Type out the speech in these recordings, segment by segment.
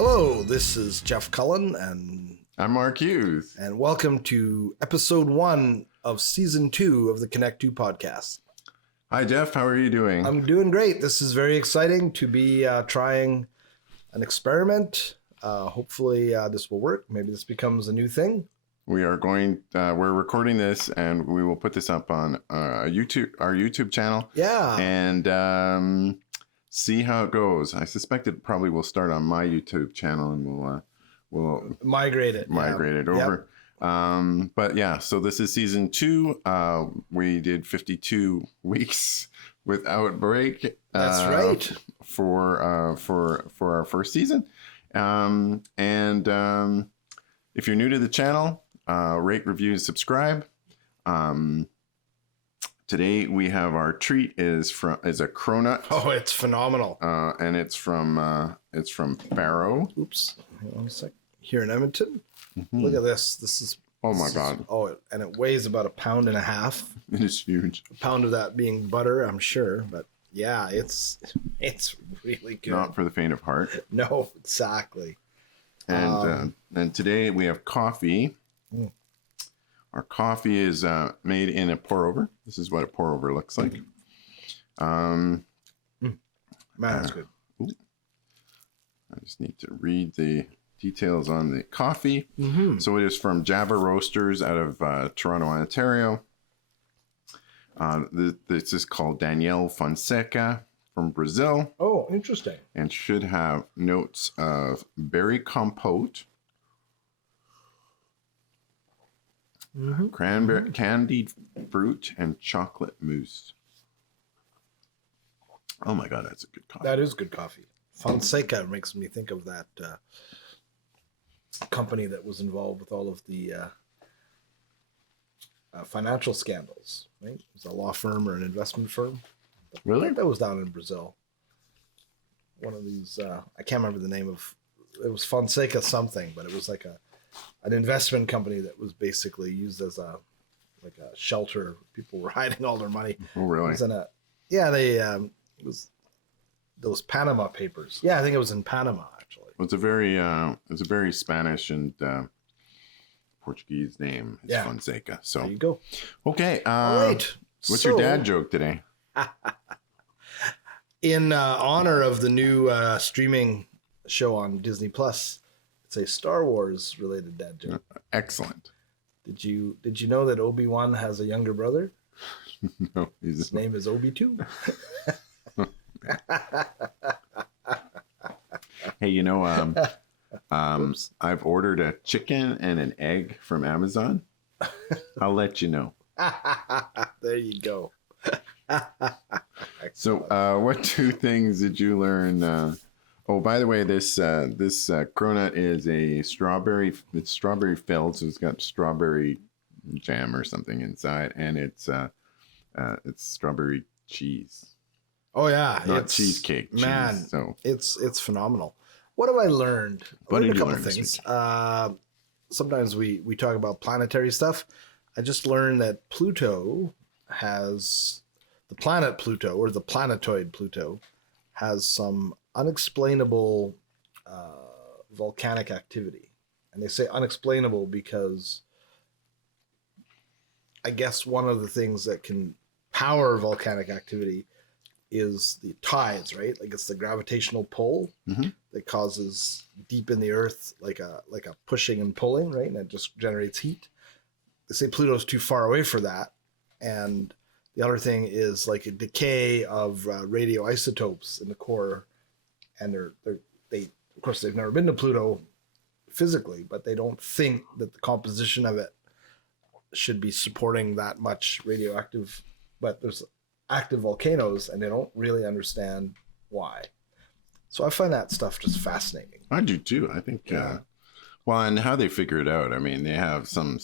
Hello, this is Jeff Cullen, and I'm Mark Hughes. And welcome to episode 1 of season 2 of the Connect2 podcast. Hi, Jeff. How are you doing? I'm doing great. This is very exciting to be trying an experiment. Hopefully this will work. Maybe this becomes a new thing. We're recording this and we will put this up on our YouTube channel. Yeah. And see how it goes. I suspect it probably will start on my YouTube channel and we'll migrate it over. Yep. But yeah, so this is season 2. We did 52 weeks without break. That's right. For our first season. If you're new to the channel, rate, review, and subscribe. Today we have our treat is a cronut. Oh, it's phenomenal. And it's from Faro. Oops. Hang on a sec. Here in Edmonton. Mm-hmm. Look at this. This is God. And it weighs about 1.5 pounds. It is huge. A pound of that being butter, I'm sure, but yeah, it's really good. Not for the faint of heart. No, exactly. And today we have coffee. Our coffee is made in a pour over. This is what a pour over looks like. Man, that's good. I just need to read the details on the coffee. Mm-hmm. So it is from Java Roasters out of Toronto, Ontario. This is called Danielle Fonseca from Brazil. Oh, interesting. And should have notes of berry compote, cranberry, candied fruit, and chocolate mousse. Oh my God, that's a good coffee. That is good coffee. Fonseca makes me think of that company that was involved with all of the financial scandals, right? It was a law firm or an investment firm. Really? That was down in Brazil. One of these, I can't remember the name of, it was Fonseca something, but it was like an investment company that was basically used as a shelter. People were hiding all their money. Oh, really? It was those Panama Papers. Yeah, I think it was in Panama, actually. It's a very Spanish and Portuguese name. It's Fonseca. So there you go. Okay. All right. What's your dad joke today? In honor of the new streaming show on Disney Plus, it's a Star Wars related dad joke. Excellent. Did you know that Obi-Wan has a younger brother? No, his name is Obi-2. Hey, I've ordered a chicken and an egg from Amazon. I'll let you know. There you go. So, what 2 things did you learn? Oh, by the way, this cronut is it's strawberry filled, so it's got strawberry jam or something inside, and it's strawberry cheese. Oh yeah, not cheesecake. Man, cheese, so it's phenomenal. What have I learned? What did a you couple learn things. Sometimes we talk about planetary stuff. I just learned that Pluto has the planet Pluto, or the planetoid Pluto, has some unexplainable volcanic activity. And they say unexplainable because I guess one of the things that can power volcanic activity is the tides, right? Like it's the gravitational pull that causes deep in the earth like a pushing and pulling, right? And it just generates heat. They say Pluto's too far away for that. And the other thing is like a decay of radioisotopes in the core. And they of course they've never been to Pluto physically, but they don't think that the composition of it should be supporting that much radioactive, but there's active volcanoes and they don't really understand why. So I find that stuff just fascinating. I do too. I think, well, and how they figure it out. I mean, they have some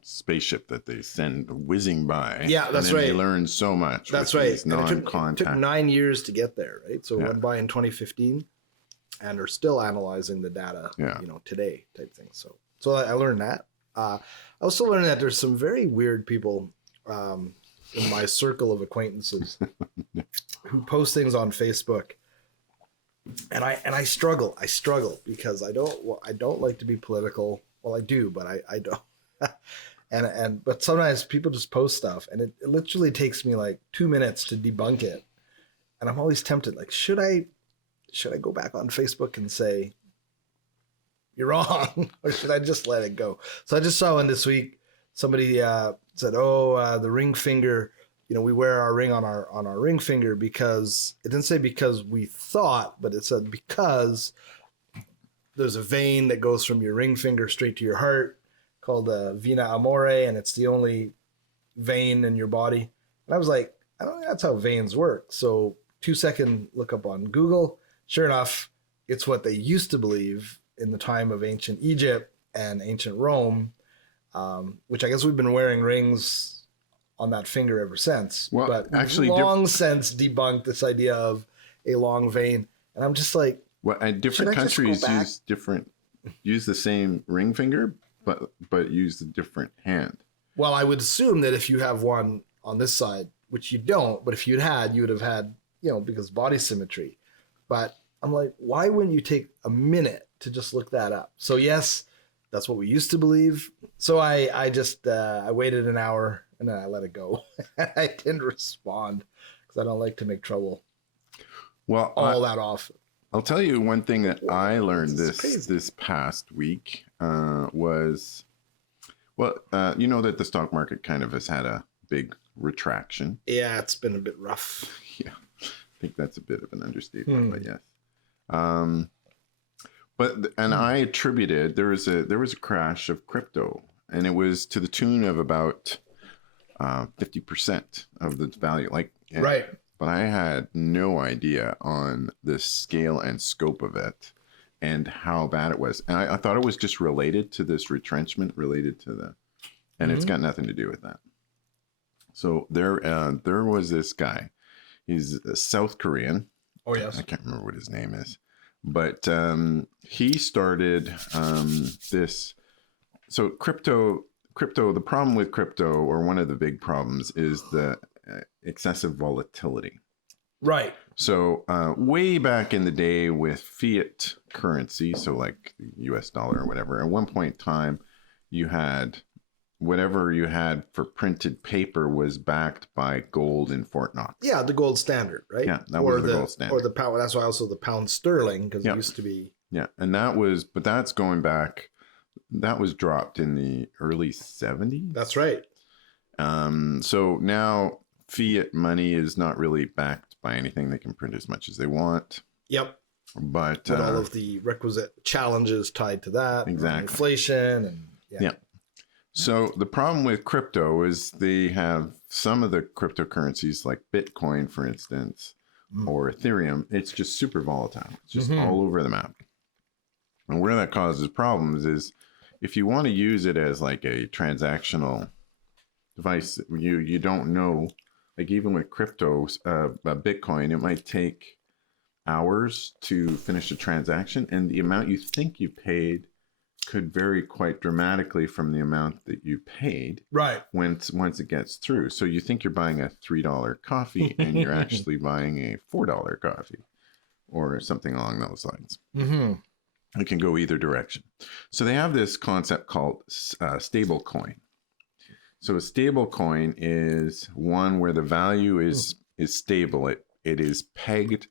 spaceship that they send whizzing by. Yeah, that's right. They learn so much. That's right. Non-contact. It took 9 years to get there, right? So it went by in 2015, and they're still analyzing the data, today type thing. So I learned that. I also learned that there's some very weird people in my circle of acquaintances who post things on Facebook and I struggle because I don't like to be political. Well, I do, but I don't. But sometimes people just post stuff, and it literally takes me like 2 minutes to debunk it, and I'm always tempted. Like, should I go back on Facebook and say you're wrong, or should I just let it go? So I just saw one this week. Somebody said, "Oh, the ring finger. You know, we wear our ring on our ring finger because it didn't say because we thought, but it said because there's a vein that goes from your ring finger straight to your heart called vena amore, and it's the only vein in your body." And I was like, I don't think that's how veins work. So 2-second look up on Google. Sure enough, it's what they used to believe in the time of ancient Egypt and ancient Rome, which I guess we've been wearing rings on that finger ever since. Well, but actually, long since debunked this idea of a long vein. And I'm just like, well, and different countries use the same ring finger, but use a different hand. Well, I would assume that if you have one on this side, which you don't, but if you would have had, because body symmetry. But I'm like, why wouldn't you take a minute to just look that up? So yes, that's what we used to believe. So I just I waited an hour and then I let it go. I didn't respond because I don't like to make trouble. Well, that often. I'll tell you one thing that I learned this past week was, that the stock market kind of has had a big retraction. Yeah, it's been a bit rough. Yeah, I think that's a bit of an understatement, but yes. I attributed there was a crash of crypto, and it was to the tune of about 50% of the value. Right. But I had no idea on the scale and scope of it and how bad it was. And I thought it was just related to this retrenchment, and it's got nothing to do with that. So there was this guy. He's a South Korean. Oh, yes. I can't remember what his name is. But he started this. So crypto, the problem with crypto, or one of the big problems, is the excessive volatility. Right. So way back in the day with fiat currency, so like the US dollar or whatever, at one point in time, you had whatever you had for printed paper was backed by gold in Fort Knox. Yeah, the gold standard, right? Yeah, that was the gold standard. Or the pound. That's why also the pound sterling, because it used to be. Yeah, and that's going back. That was dropped in the early 70s. That's right. So now fiat money is not really backed by anything. They can print as much as they want. Yep. But all of the requisite challenges tied to that. Exactly. Inflation and yeah. So the problem with crypto is they have some of the cryptocurrencies like Bitcoin, for instance, or Ethereum. It's just super volatile. It's just all over the map. And where that causes problems is if you want to use it as like a transactional device, you don't know, like even with crypto, Bitcoin, it might take hours to finish a transaction, and the amount you think you paid could vary quite dramatically from the amount that you paid. Right. Once it gets through. So you think you're buying a $3 coffee and you're actually buying a $4 coffee or something along those lines. Mm-hmm. It can go either direction. So they have this concept called stable coin. So a stable coin is one where the value is stable. It is pegged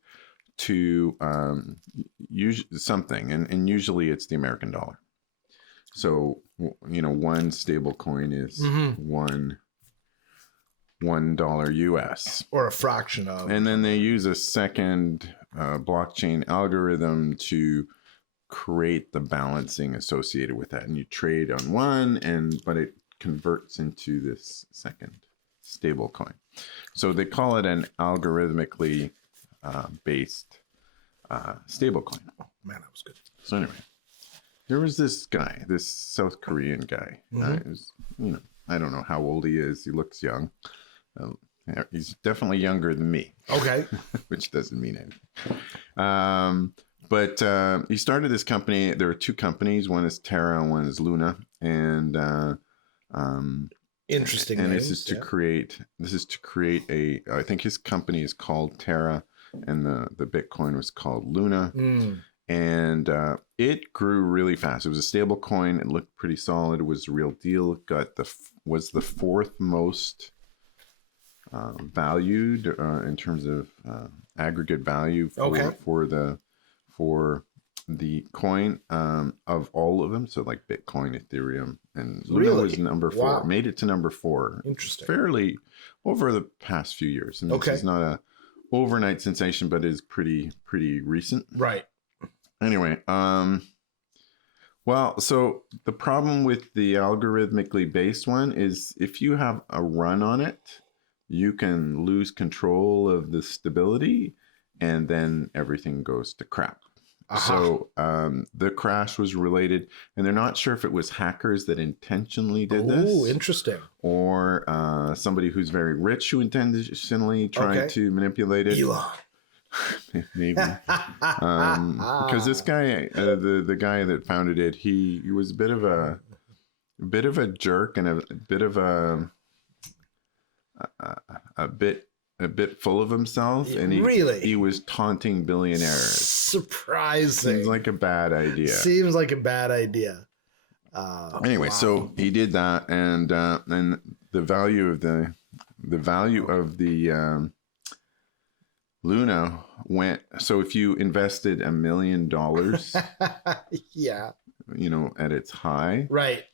to something, and usually it's the American dollar. So, one stable coin is $1 US. Or a fraction of. And then they use a second blockchain algorithm to create the balancing associated with that. And you trade on one, but it converts into this second stable coin. So they call it an algorithmically based stable coin. Oh, man, that was good. So anyway. There was this guy, this South Korean guy. I don't know how old he is. He looks young. He's definitely younger than me. Okay. Which doesn't mean anything. But he started this company. There are two companies. One is Terra and one is Luna. And interesting. And names, this is to create I think his company is called Terra. and the Bitcoin was called Luna. Mm. And it grew really fast. It was a stable coin. It looked pretty solid. It was the real deal. It got was the fourth most valued in terms of aggregate value for the coin of all of them. So like Bitcoin, Ethereum, and Luna was number 4. Wow. Made it to number 4. Interesting. Fairly over the past few years. And this is not a overnight sensation, but is pretty recent. Right. Anyway, well, so the problem with the algorithmically based one is if you have a run on it, you can lose control of the stability and then everything goes to crap. So the crash was related, and they're not sure if it was hackers that intentionally did this. Oh, interesting. Or somebody who's very rich who intentionally tried to manipulate it. Elon. Maybe. Because this guy, the guy that founded it, he was a bit of a jerk and a bit of a bit full of himself, and he was taunting billionaires. Surprising. Seems like a bad idea. Anyway, so he did that, and the value of the Luna went. So if you invested $1 million, yeah, at its high, right,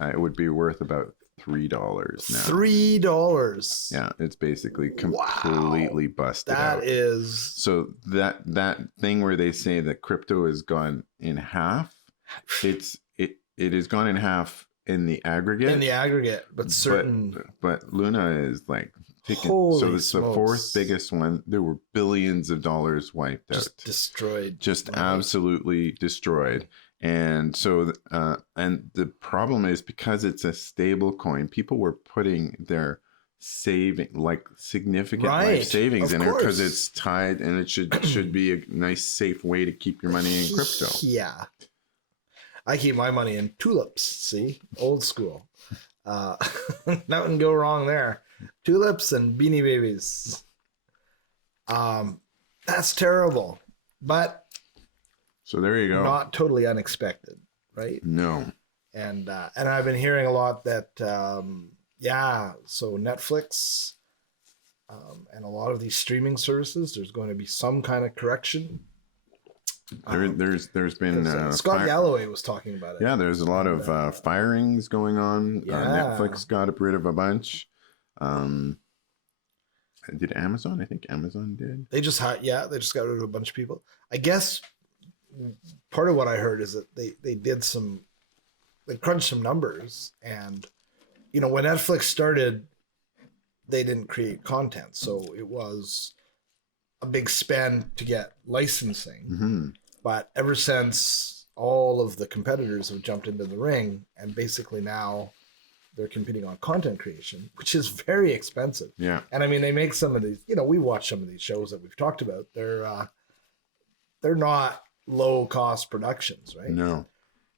it would be worth about $3 now. $3. Yeah, it's basically completely busted out. That is so that thing where they say that crypto has gone in half. It has gone in half in the aggregate. But Luna is like taken. So it's the fourth biggest one. There were billions of dollars wiped out, destroyed, absolutely destroyed. And so, and the problem is because it's a stable coin, people were putting their significant life savings in it because it's tied, and it should be a nice, safe way to keep your money in crypto. Yeah. I keep my money in tulips. See, old school. Nothing go wrong there. Tulips and Beanie Babies. That's terrible, but so there you go. Not totally unexpected, right? No. And I've been hearing a lot that so Netflix and a lot of these streaming services, there's going to be some kind of correction. There's been Scott Galloway was talking about it. Yeah, there's a lot of firings going on. Netflix got rid of a bunch. Did Amazon? I think Amazon did. They just got rid of a bunch of people. I guess part of what I heard is that they crunched some numbers, and when Netflix started, they didn't create content, so it was a big spend to get licensing. Mm-hmm. But ever since, all of the competitors have jumped into the ring, and basically now they're competing on content creation, which is very expensive. Yeah. And I mean, they make some of these, we watch some of these shows that we've talked about. They're not low cost productions, right? No.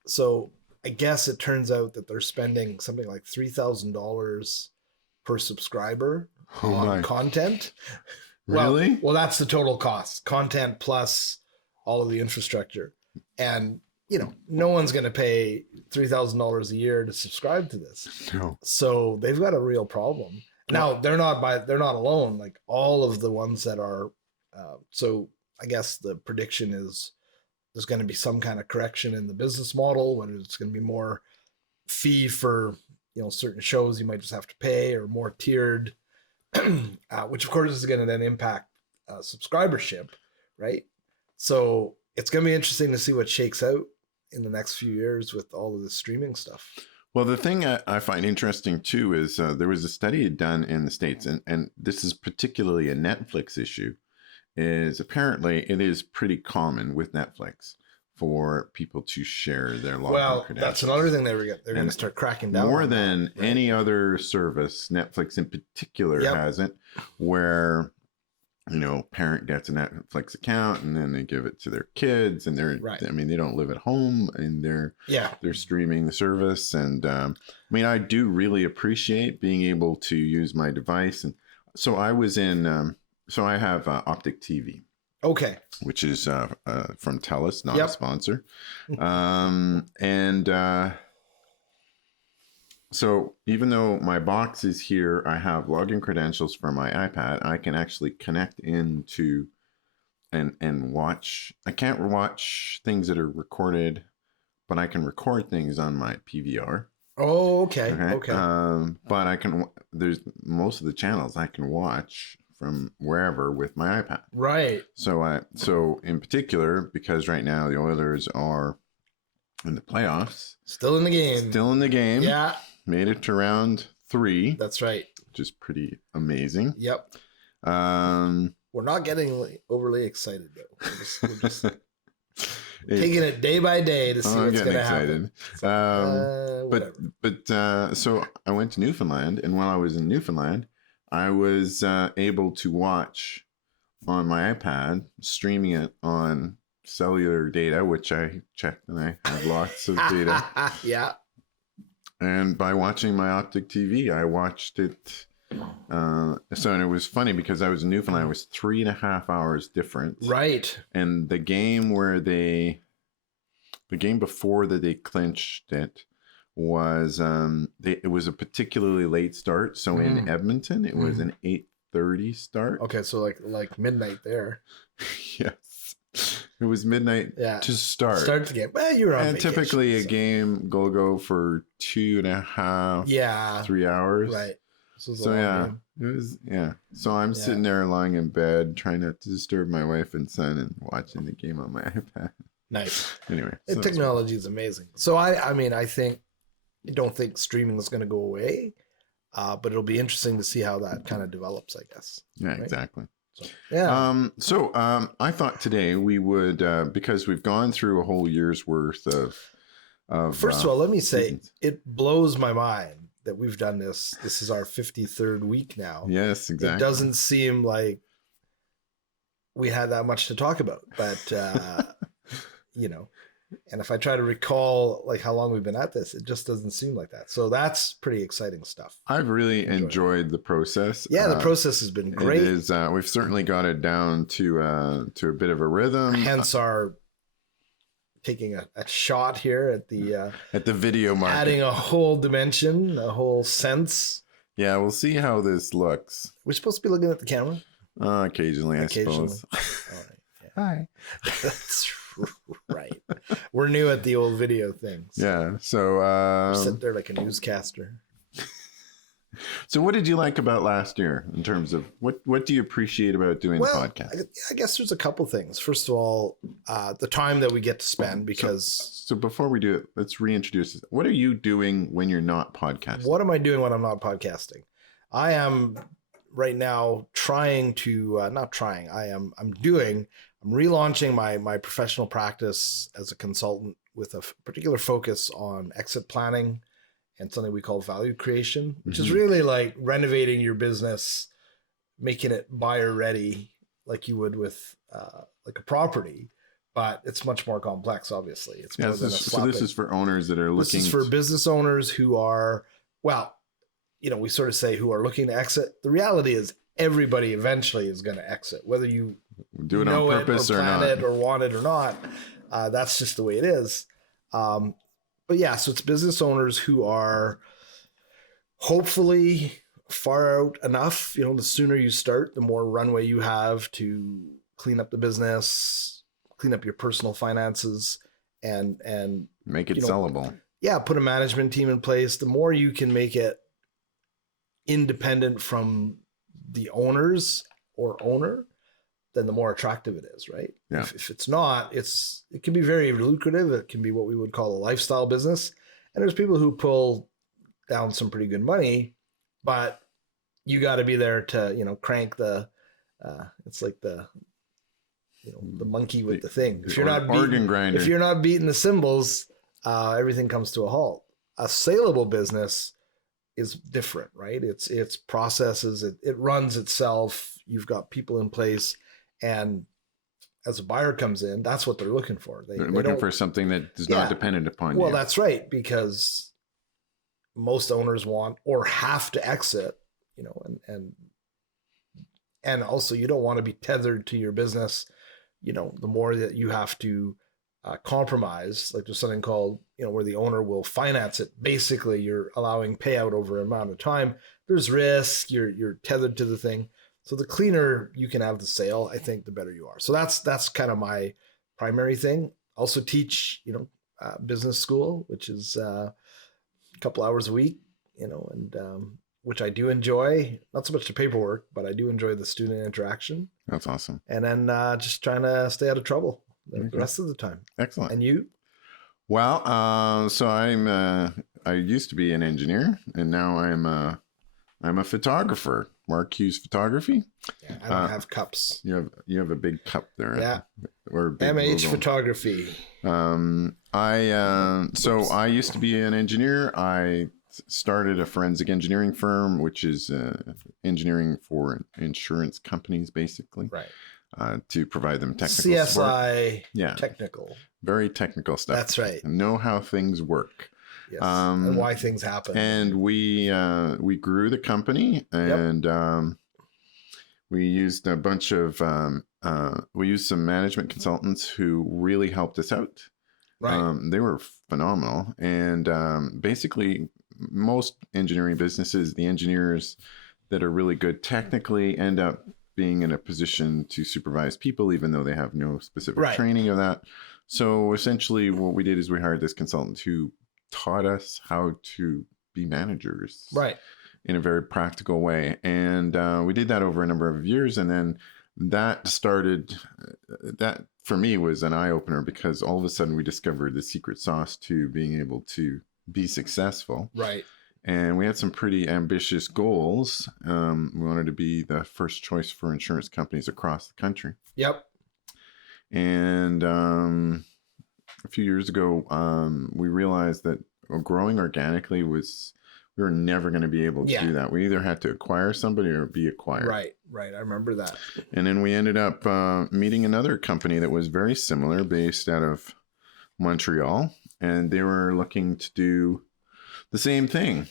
So I guess it turns out that they're spending something like $3,000 per subscriber on content. Really? Well, that's the total cost. Content plus all of the infrastructure. And, no one's going to pay $3,000 a year to subscribe to this. No. So they've got a real problem. Now, they're not alone. Like all of the ones that are, so I guess the prediction is there's going to be some kind of correction in the business model, whether it's going to be more fee for, certain shows you might just have to pay, or more tiered, which of course is going to then impact subscribership, right? So it's going to be interesting to see what shakes out in the next few years with all of this streaming stuff. Well, the thing I find interesting too is there was a study done in the States, and this is particularly a Netflix issue, is apparently it is pretty common with Netflix for people to share their login credentials. That's another thing they're going to start cracking down more than any other service. Netflix in particular has it, where parent gets a Netflix account and then they give it to their kids, and they don't live at home, and they're streaming the service. And I do really appreciate being able to use my device. And so I was in So I have Optic TV, Okay. which is from TELUS, not a Yep. sponsor. So even though my box is here, I have login credentials for my iPad. I can actually connect into and watch. I can't watch things that are recorded, but I can record things on my PVR. Oh, okay. Okay. Okay. But I can. There's most of the channels I can watch from wherever with my iPad. Right. So in particular, because right now the Oilers are in the playoffs, Still in the game. still in the game. Yeah. Made it to round 3. That's right. Which is pretty amazing. Yep. Um, We're not getting overly excited though. We're just taking it day by day to see what's going to happen. So I went to Newfoundland, and while I was in Newfoundland, I was able to watch on my iPad, streaming it on cellular data, which I checked, and I have lots of data. Yeah. And by watching my Optic TV, I watched it. And it was funny because I was in Newfoundland. It was 3.5 hours different. Right. And the game before that they clinched it was it was a particularly late start. So in Edmonton, it was an 8:30 start. Okay, so like midnight there. Yes. It was midnight to start. Start the game. Well, you're on and vacation, typically a game will go for 2.5, 3 hours. Right. So yeah, it was So I'm sitting there lying in bed, trying not to disturb my wife and son, and watching the game on my iPad. Nice. Anyway, technology is amazing. So I don't think streaming is going to go away, but it'll be interesting to see how that kind of develops, I guess. Yeah, right? Exactly. So, yeah. I thought today we would, because we've gone through a whole year's worth of First of all, let me say seasons. it blows my mind that we've done this. This is our 53rd week now. Yes, exactly. It doesn't seem like we had that much to talk about, but and if I try to recall like how long we've been at this, it just doesn't seem like that. So that's pretty exciting stuff. I've really enjoyed the process. Yeah, the process has been great. It is, we've certainly got it down to a bit of a rhythm. Hence our taking a shot here at the video market, adding a whole dimension, a whole sense. Yeah, we'll see how this looks. We're supposed to be looking at the camera. Occasionally, I suppose. All right. Yeah. Hi. That's right. We're new at the old video things. Yeah. So we're sitting there like a newscaster. So what did you like about last year in terms of what do you appreciate about doing the podcast? I guess there's a couple things. First of all, the time that we get to spend, because so before we do it, let's reintroduce it. What are you doing when you're not podcasting? What am I doing when I'm not podcasting? I am right now trying to I'm relaunching my professional practice as a consultant with a particular focus on exit planning and something we call value creation, which is really like renovating your business, making it buyer ready, like you would with like a property, but it's much more complex. Obviously, it's more than so this is for owners that are looking. This is for business owners who are, well, we sort of say who are looking to exit. The reality is everybody eventually is going to exit, whether you do it on purpose or plan not, it or want it or not. That's just the way it is. But yeah, so it's business owners who are hopefully far out enough. The sooner you start, the more runway you have to clean up the business, clean up your personal finances, and make it sellable. Yeah, put a management team in place. The more you can make it independent from the owners or owner, then the more attractive it is, right? Yeah. If it's not, it can be very lucrative. It can be what we would call a lifestyle business. And there's people who pull down some pretty good money, but you got to be there to, crank the, it's like the monkey with the thing. If you're not beating the cymbals, everything comes to a halt. A saleable business is different, right? It's processes. It runs itself. You've got people in place. And as a buyer comes in, that's what they're looking for. They're looking for something that is not dependent upon you. Well, that's right, because most owners want or have to exit, and And also, you don't want to be tethered to your business. You know, the more that you have to compromise, like there's something called, you know, where the owner will finance it. Basically, you're allowing payout over an amount of time. There's risk. You're tethered to the thing. So the cleaner you can have the sale, I think, the better you are. So that's kind of my primary thing. Also teach, you know, business school, which is a couple hours a week, you know, and which I do enjoy. Not so much the paperwork, but I do enjoy the student interaction. That's awesome. And then just trying to stay out of trouble the rest of the time. Excellent. And you? Well, so I used to be an engineer, and now I'm a photographer. Mark Hughes Photography. Yeah, I don't have cups. You have a big cup there. Yeah. Or a big MH logo. Photography. So I used to be an engineer. I started a forensic engineering firm, which is engineering for insurance companies, basically. Right. To provide them technical support. CSI. Yeah. Technical. Very technical stuff. That's right. Know how things work. Yes. And why things happen. And we grew the company, and we used a bunch of we used some management consultants who really helped us out. Right. They were phenomenal, and basically most engineering businesses, the engineers that are really good technically end up being in a position to supervise people, even though they have no specific training of that. So essentially what we did is we hired this consultant who taught us how to be managers in a very practical way. And we did that over a number of years. And then that started, that for me was an eye opener, because all of a sudden we discovered the secret sauce to being able to be successful. Right. And we had some pretty ambitious goals. We wanted to be the first choice for insurance companies across the country. Yep. And a few years ago, we realized that growing organically we were never going to be able to do that. We either had to acquire somebody or be acquired. Right. I remember that. And then we ended up meeting another company that was very similar, based out of Montreal. And they were looking to do the same thing.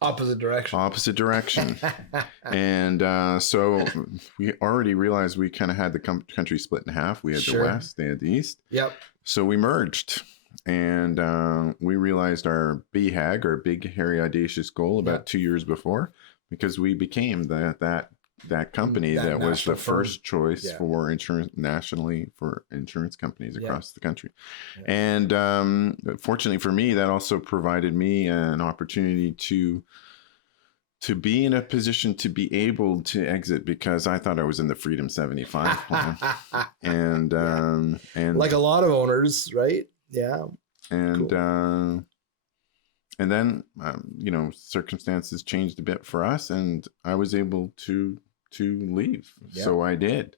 Opposite direction. And so we already realized we kind of had the country split in half. We had the West, they had the East. Yep. So we merged, and we realized our BHAG, our big, hairy, audacious goal about 2 years before, because we became that company that was the first choice for insurance nationally for insurance companies across the country. And fortunately for me, that also provided me an opportunity to be in a position to be able to exit, because I thought I was in the Freedom 75 plan. And like a lot of owners, right? Yeah. And cool. And then circumstances changed a bit for us, and I was able to leave. So I did.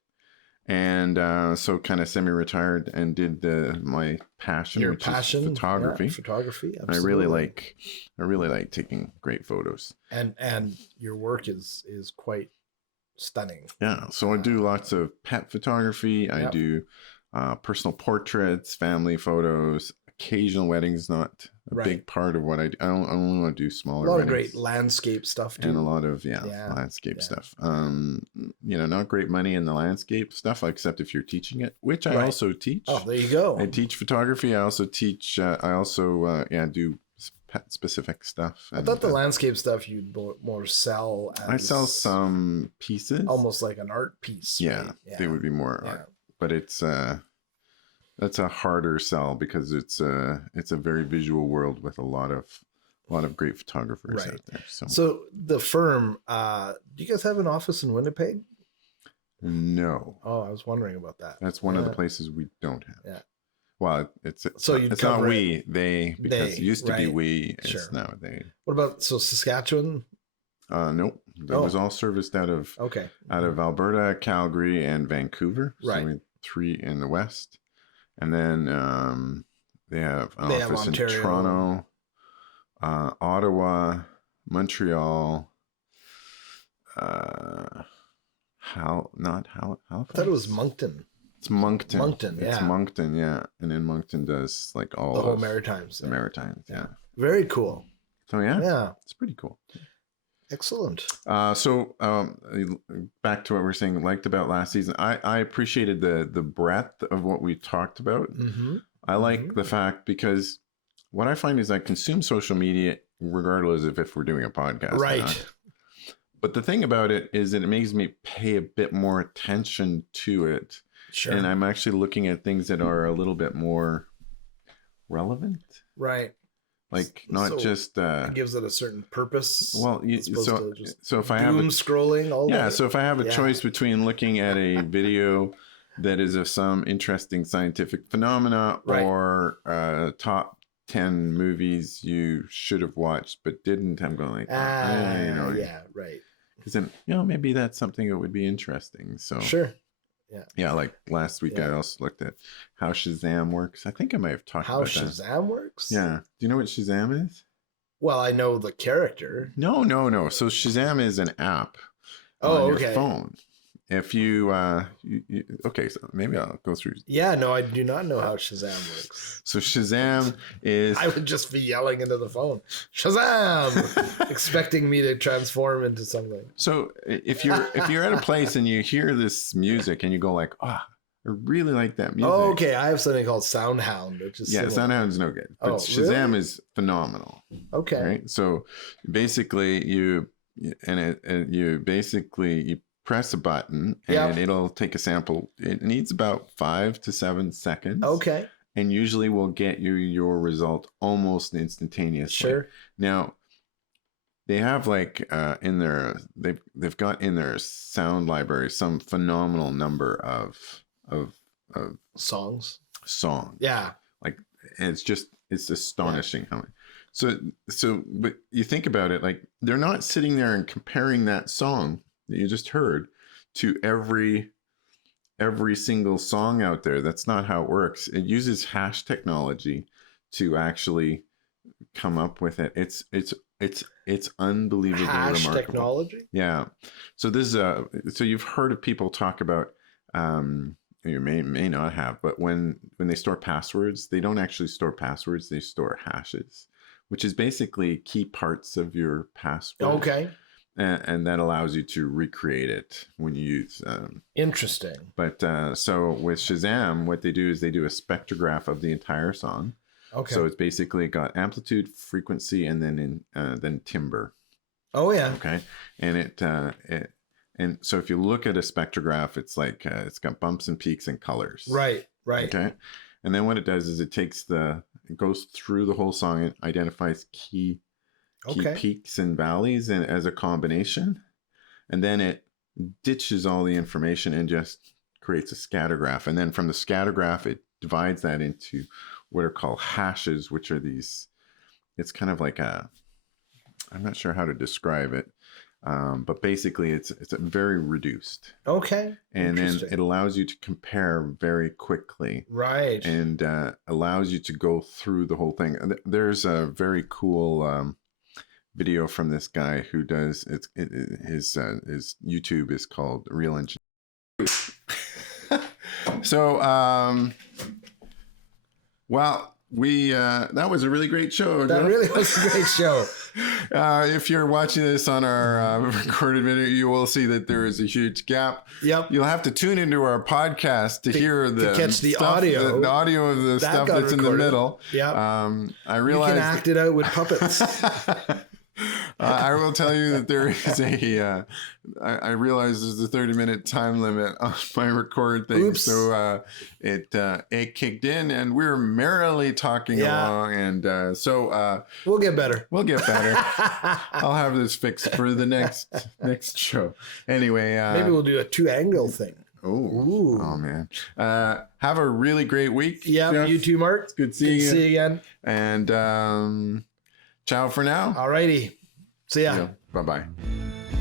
And so kind of semi-retired and did my passion, is photography. Photography, absolutely. I really like taking great photos. And your work is quite stunning. Yeah. So I do lots of pet photography. I do personal portraits, family photos. Occasional weddings, not a big part of what I do. I only want to do smaller. A lot weddings. of great landscape stuff too. And a lot of landscape stuff. Not great money in the landscape stuff, except if you're teaching it, which I also teach. Oh, there you go. I teach photography. I also teach. Do pet specific stuff. I thought the landscape stuff you'd more sell. I sell some pieces, almost like an art piece. Yeah, they would be more art, but it's that's a harder sell, because it's a very visual world with a lot of great photographers out there. So the firm, do you guys have an office in Winnipeg? No. Oh, I was wondering about that. That's one of the places we don't have. Yeah. Well, it's not we, they, because it used to be we, it's now they. What about Saskatchewan? Nope. That was all serviced out of Alberta, Calgary, and Vancouver. Right. So we had 3 in the West. And then they have an office in Toronto, Ottawa, Montreal, Halifax. I thought it was Moncton. It's Moncton. It's Moncton, yeah. And then Moncton does like all the whole Maritimes. The Maritimes, yeah. Very cool. So yeah, it's pretty cool. Excellent. So back to what we're saying, liked about last season. I appreciated the breadth of what we talked about. Mm-hmm. I like the fact, because what I find is I consume social media regardless of if we're doing a podcast or not. But the thing about it is that it makes me pay a bit more attention to it. Sure. And I'm actually looking at things that are a little bit more relevant. Right. Like not just it gives it a certain purpose. Well, so if I have scrolling all day. So if I have a choice between looking at a video that is of some interesting scientific phenomena or top 10 movies you should have watched but didn't, I'm going like, yeah, right. Because then maybe that's something that would be interesting. So sure. Yeah, like last week I also looked at how Shazam works. I think I might have talked about How Shazam works? Yeah. Do you know what Shazam is? Well, I know the character. No. So Shazam is an app on your phone. If you, okay, so maybe I'll go through. Yeah, no, I do not know how Shazam works. So Shazam is... I would just be yelling into the phone, Shazam, expecting me to transform into something. So if you're at a place and you hear this music and you go like, I really like that music. Oh, okay. I have something called Soundhound, which is Soundhound's no good, but Shazam really? Is phenomenal. Okay. Right. So basically, you press a button and it'll take a sample. It needs about 5 to 7 seconds. Okay. And usually will get you your result almost instantaneously. Sure. Now, they have like they've got in their sound library some phenomenal number of songs. Yeah. Like it's astonishing how many. So but you think about it, like they're not sitting there and comparing that song that you just heard to every single song out there. That's not how it works. It uses hash technology to actually come up with it. It's unbelievably remarkable. Technology? Yeah. So this is so you've heard of people talk about you may not have, but when they store passwords, they don't actually store passwords, they store hashes, which is basically key parts of your password. Okay. And that allows you to recreate it when you use. Interesting. But so with Shazam, what they do is they do a spectrograph of the entire song. Okay. So it's basically got amplitude, frequency, and then timbre. Oh yeah. Okay. And and so if you look at a spectrograph, it's like it's got bumps and peaks and colors. Right. Okay. And then what it does is it goes through the whole song and identifies key peaks and valleys and as a combination, and then it ditches all the information and just creates a scattergraph, and then from the scattergraph it divides that into what are called hashes, which are these, it's kind of like I'm not sure how to describe it, but basically it's very reduced. Okay. And then it allows you to compare very quickly. Right. And allows you to go through the whole thing. There's a very cool video from this guy who does his YouTube is called Real Engineer. So well, we that was a really great show. That really was a great show. If you're watching this on our recorded video, you will see that there is a huge gap. Yep. You'll have to tune into our podcast to hear to catch the stuff, audio. the audio of the stuff that's recorded in the middle. Yeah. I realized you can act it out with puppets. I will tell you that there is I realize there's a 30-minute time limit on my record thing. Oops. So it kicked in and we're merrily talking along, and so we'll get better. I'll have this fixed for the next show. Anyway, maybe we'll do a 2-angle thing. Oh man. Have a really great week. Yeah, Jeff. You too, Mark. It's good seeing you. See you again. And ciao for now. Alrighty. See ya. Bye-bye.